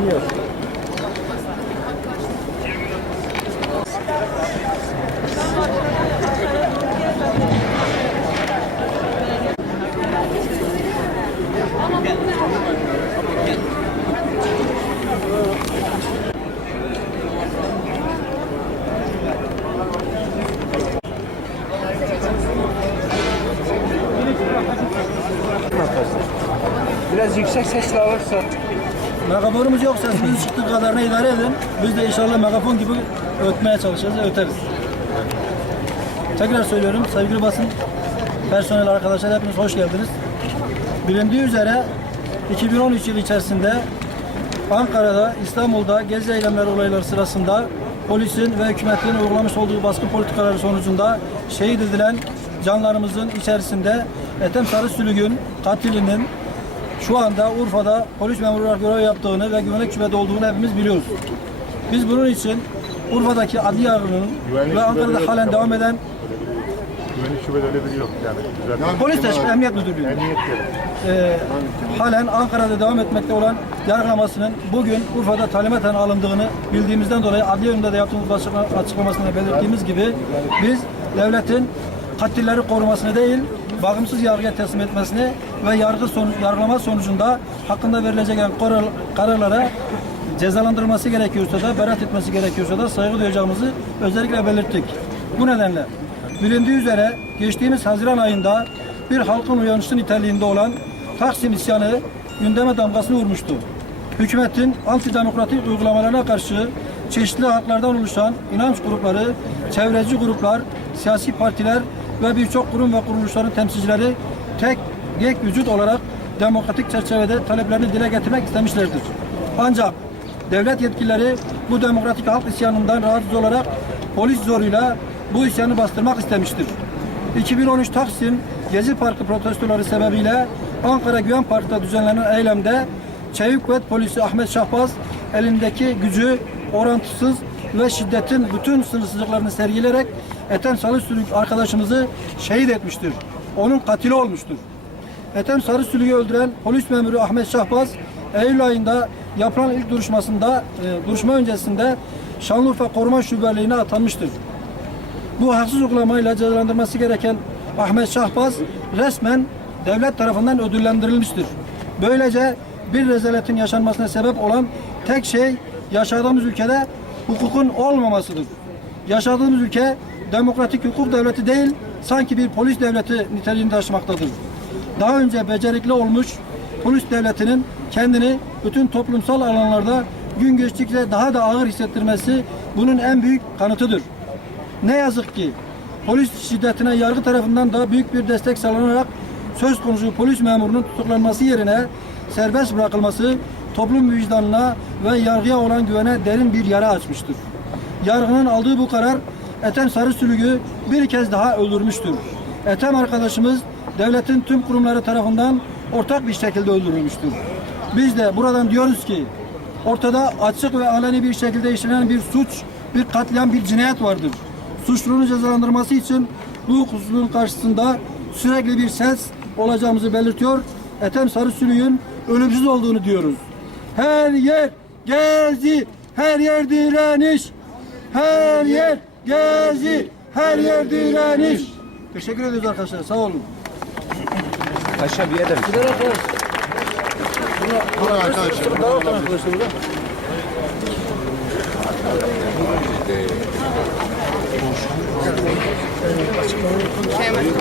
Bilmiyorum. Biraz yüksek sesle alırsa. Megafonumuz yok sesimiz çıktığı kadarına idare edin. Biz de inşallah megafon gibi ötmeye çalışacağız, öteriz. Tekrar söylüyorum sevgili basın personel arkadaşlar hepiniz hoş geldiniz. Bilindiği üzere 2013 yılı içerisinde Ankara'da, İstanbul'da gezi eylemleri olayları sırasında polisin ve hükümetin uygulamış olduğu baskı politikaları sonucunda şehit edilen canlarımızın içerisinde Ethem Sarı Sülügün katilinin şu anda Urfa'da polis memuru olarak görev yaptığını ve güvenlik şubede olduğunu hepimiz biliyoruz. Biz bunun için Urfa'daki adli yargının Güvenlik ve Ankara'da şubeleri halen devam eden Güvenlik şubede öyle biri yok yani. Polis teşkil emniyet müdürlüğü emniyet yeri. e, halen Ankara'da devam etmekte olan yargılamasının bugün Urfa'da talimaten alındığını bildiğimizden dolayı adliye önünde de yaptığımız açıklama- açıklamasında belirttiğimiz gibi biz devletin katilleri korumasını değil bağımsız yargıya teslim etmesini ve yargı sonu, yargılama sonucunda hakkında verilecek karar- kararlara cezalandırılması gerekiyorsa da, beraat etmesi gerekiyorsa da saygı duyacağımızı özellikle belirttik. Bu nedenle bilindiği üzere geçtiğimiz Haziran ayında bir halkın uyanışı niteliğinde olan Taksim isyanı gündeme damgasını vurmuştu. Hükümetin antidemokratik uygulamalarına karşı çeşitli haklardan oluşan inanç grupları, çevreci gruplar, siyasi partiler ve birçok kurum ve kuruluşların temsilcileri tek yek vücut olarak demokratik çerçevede taleplerini dile getirmek istemişlerdir. Ancak devlet yetkilileri bu demokratik halk isyanından rahatsız olarak polis zoruyla bu isyanı bastırmak istemiştir. 2013 Taksim Gezi Parkı protestoları sebebiyle Ankara Güven Parkı'da düzenlenen eylemde Çevik Kuvvet Polisi Ahmet Şahbaz elindeki gücü orantısız ve şiddetin bütün sınırsızlıklarını sergileyerek Ethem Sarı Sülük arkadaşımızı şehit etmiştir. Onun katili olmuştur. Ethem Sarı Sülüğü öldüren polis memuru Ahmet Şahbaz Eylül ayında yapılan ilk duruşmasında, e, duruşma öncesinde Şanlıurfa Koruma Şubeliğine atanmıştır. Bu haksız uygulamayla cezalandırması gereken Ahmet Şahbaz resmen devlet tarafından ödüllendirilmiştir. Böylece bir rezaletin yaşanmasına sebep olan tek şey yaşadığımız ülkede hukukun olmamasıdır. Yaşadığımız ülke demokratik hukuk devleti değil, sanki bir polis devleti niteliğini taşımaktadır. Daha önce becerikli olmuş polis devletinin kendini bütün toplumsal alanlarda gün geçtikçe daha da ağır hissettirmesi bunun en büyük kanıtıdır. Ne yazık ki polis şiddetine yargı tarafından da büyük bir destek sağlanarak söz konusu polis memurunun tutuklanması yerine serbest bırakılması toplum vicdanına ve yargıya olan güvene derin bir yara açmıştır. Yargının aldığı bu karar Ethem Sarı Sülügü bir kez daha öldürmüştür. Ethem arkadaşımız devletin tüm kurumları tarafından ortak bir şekilde öldürülmüştür. Biz de buradan diyoruz ki ortada açık ve aleni bir şekilde işlenen bir suç, bir katliam, bir cinayet vardır. Suçlunun cezalandırması için bu hukusun karşısında sürekli bir ses olacağımızı belirtiyor. Ethem Sarı Sülüğün ölümsüz olduğunu diyoruz. Her yer gezi, her yer direniş. Her yer gezi, her yer direniş. Teşekkür ediyoruz arkadaşlar. Sağ olun. Aşağı bir yere mi? Gider arkadaş. Buraya arkadaşlar. Arkadaşlar.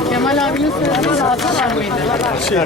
Kemal abinin sözü rahatsız var mıydı?